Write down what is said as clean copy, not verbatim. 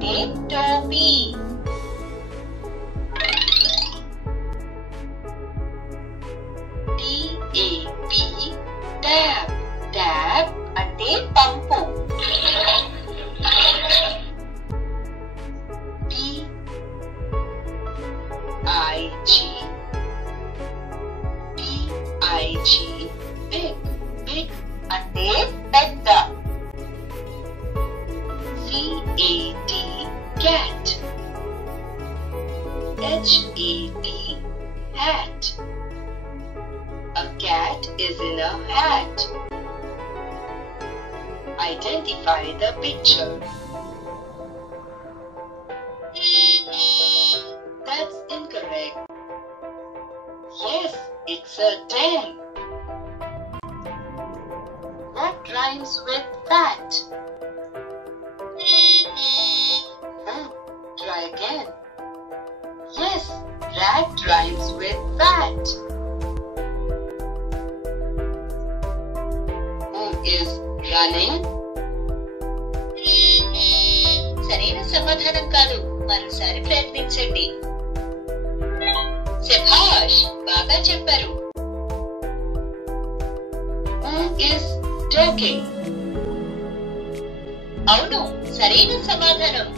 అంటే టోపీ. TAP tap అంటే పంపు. BIG బిగ్ అంటే పెద్ద. CAT cat HAT hat. A cat is in a hat. Identify the picture. That's incorrect. Yes, it's a den. What rhymes with fat? Try again. Yes, rat rhymes with fat. Who is running? సరైన సమాధానం కాదు. మరోసారి ప్రయత్నించండి. శభాష్, బాగా చెప్పారు. Who is talking? అవును, సరైన సమాధానం.